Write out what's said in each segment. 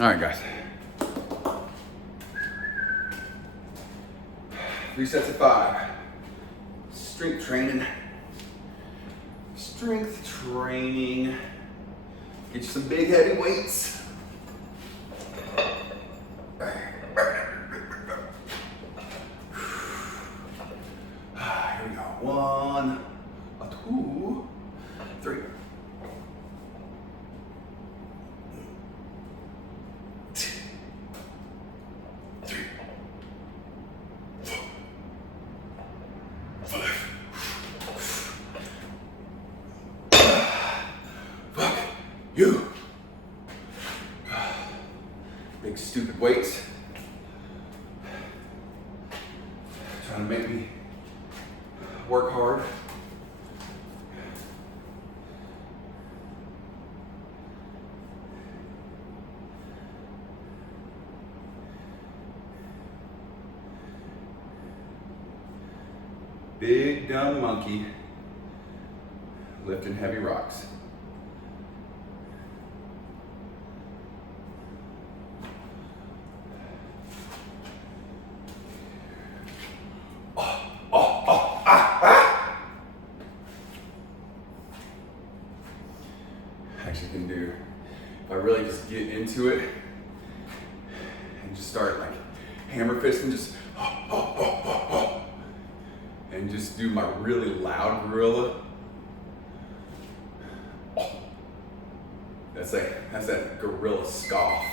All right, guys. 3 sets of 5. Strength training. Strength training. Get you some big heavy weights. Here we go. 1, 2, 3. 5. You. Big stupid weights. Trying to make me work hard. Big dumb monkey lifting heavy rocks. Actually can do, if I really just get into it and just start like hammer fisting, just and just do my really loud gorilla. That's that gorilla scoff.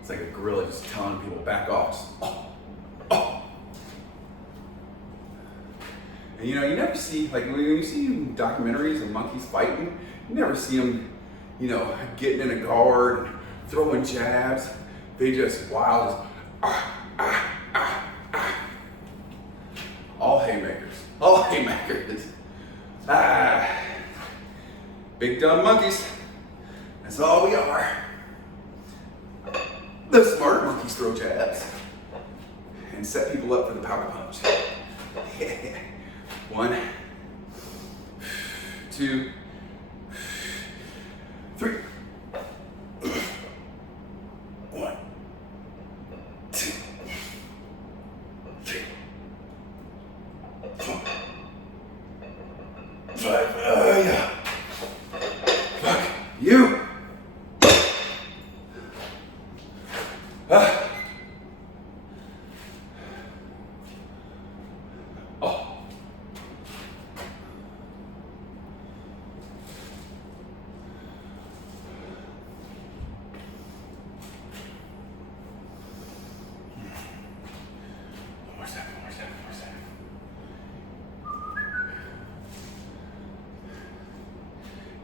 It's like a gorilla just telling people back off. Just, And you know, you never see, like when you see documentaries of monkeys fighting, you never see them, you know, getting in a guard and throwing jabs. They just wild, all haymakers, all haymakers. Big dumb monkeys, that's all we are. The smart monkeys throw jabs and set people up for the power punch. 1, 2, 3. 1, 2, 3, 4, 5. Yeah. Fuck you.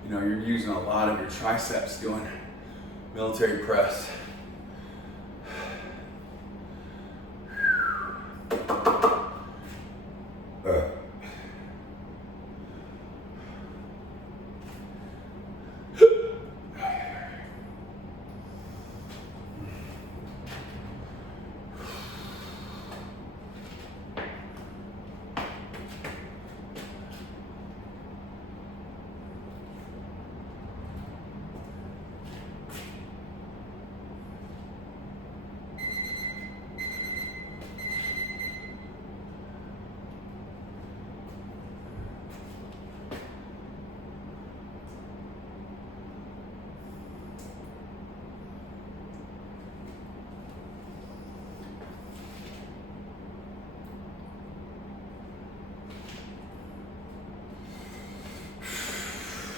You know, you're using a lot of your triceps doing military press.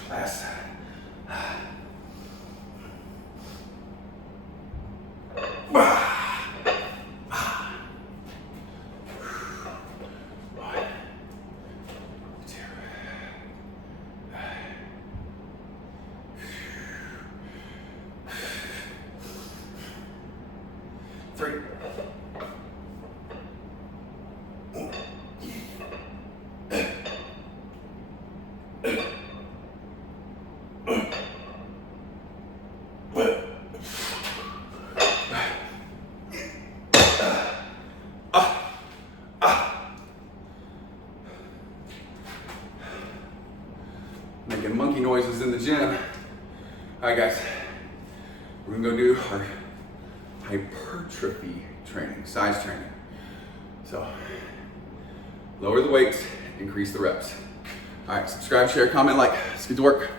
Last. Three. Making monkey noises in the gym. All right, guys, we're gonna go do our hypertrophy training, size training. So lower the weights, increase the reps. All right, subscribe, share, comment, like. Let's get to work.